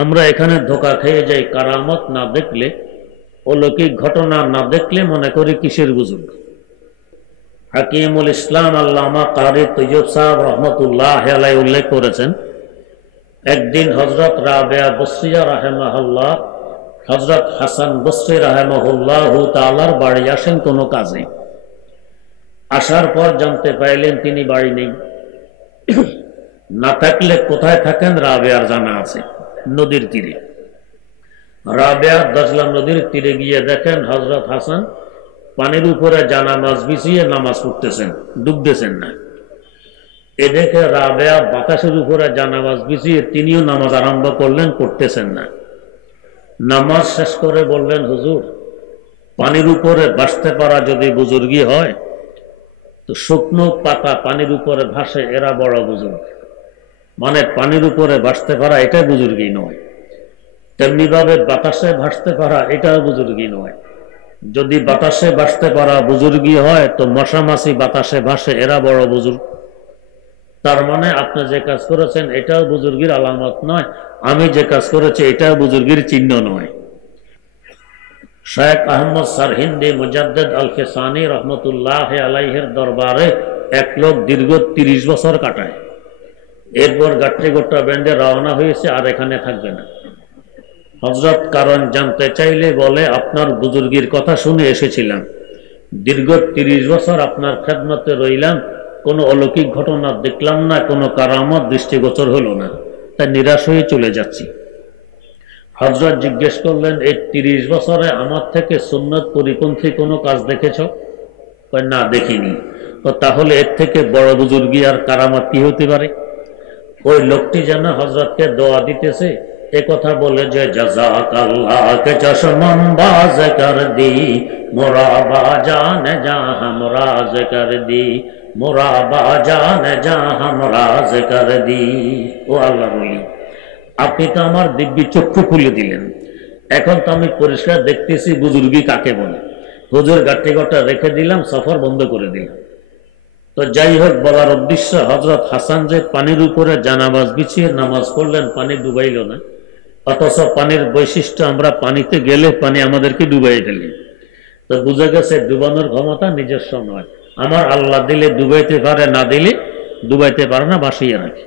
আমরা এখানে ধোকা খেয়ে যাই, কারামত না দেখলে, অলৌকিক ঘটনা না দেখলে মনে করি কিসের বুজুর্গ। হাকিমুল ইসলাম আল্লামা কারি তৈয়ব সাহেব রহমতুল্লাহ আলাইহি উল্লেখ করেছেন, একদিন হযরত রাবেয়া বসরিয়া রাহিমাহুল্লাহ হযরত হাসান বসরি রাহিমাহুল্লাহু তাআলার বাড়ি আসেন কোনো কাজে। আসার পর জানতে পাইলেন তিনি বাড়ি নেই। না থাকলে কোথায় থাকেন রাবেয়ার জানা আছে, নদীর তীরে। রাবেয়া দজলা নদীর তীরে গিয়ে দেখেন হযরত হাসান পানির উপরে জানামাজ বিছিয়ে নামাজ পড়তেছেন, ডুবতেছেন না। এ দেখে রাবেয়া বাতাসের উপরে জানামাজ বিছিয়ে তিনিও নামাজ আরম্ভ করলেন, পড়তেছেন না। নামাজ শেষ করে বললেন, হুজুর, পানির উপরে ভাসতে পারা যদি বুজুর্গি হয়, তো শুকনো পাতা পানির উপরে ভাসে, এরা বড় বুজুর্গ। মানে পানির উপরে ভাসতে পারা এটা বুজুর্গি নয়, তেমনি ভাবে বাতাসে ভাসতে পারা এটাও বুজুর্গি নয়। যদি বাতাসে ভাসতে পারা বুজুর্গি হয়, তো মশা মাছি বাতাসে ভাসে, এরা বড় বুজুর্গ। তার মানে আপনি যে কাজ করেছেন এটাও বুজুর্গির আলামত নয়, আমি যে কাজ করেছি এটাও বুজুর্গির চিহ্ন নয়। শেখ আহমদ সারহিন্দি মুজাদ্দিদ আল ফিসানি রহমতুল্লাহ আলাইহির দরবারে এক লোক দীর্ঘ 30 বছর কাটায়। এরপর গাট্টি গোট্টা ব্যান্ডে রওনা হয়েছে, আর এখানে থাকবে না। হযরত কারণ জানতে চাইলে বলে, আপনার বুজুর্গির কথা শুনে এসেছিলাম, দীর্ঘ 30 বছর আপনার খেদমতে রইলাম, কোনো অলৌকিক ঘটনা দেখলাম না, কোনো কারামত দৃষ্টিগোচর হলো না, তাই নিরাশ হয়ে চলে যাচ্ছি। হযরত জিজ্ঞেস করলেন, এই 30 বছরে আমার থেকে সুন্নত পরিপন্থী কোনো কাজ দেখেছ? কয়, না, দেখিনি। তো তাহলে এর থেকে বড় বুজুর্গি আর কারামত কি হতে পারে? ওই লোকটি যেন হযরতকে দোয়া দিতেছে, এ কথা বলে যে, জাযাকাল্লাহ কে চশমম বাজ কর দি, মোরা বাজান জা হাম রাজ কর দি, মোরা বাজান জা হাম রাজ কর দি। ও আল্লাহ বলি, আপনি তো আমার দিব্যি চক্ষু খুলে দিলেন, এখন তো আমি পরিষ্কার দেখতেছি বুজুর্গি কাকে বলে। হুজুর গাট্টি গোটা রেখে দিলাম, সফর বন্ধ করে দিলাম। তো যাই হোক, বলার উদ্দেশ্য, হযরত হাসান যে পানির উপরে জানামাজ বিছিয়ে নামাজ পড়লেন, পানি ডুবাইল না। অথচ পানির বৈশিষ্ট্য, আমরা পানিতে গেলে পানি আমাদেরকে ডুবাই ফেলি। তো বুঝে গেছে ডুবানোর ক্ষমতা নিজস্ব নয়, আমার আল্লাহ দিলে ডুবাইতে পারে, না দিলে ডুবাইতে পারে না, ভাসিয়ে রাখে।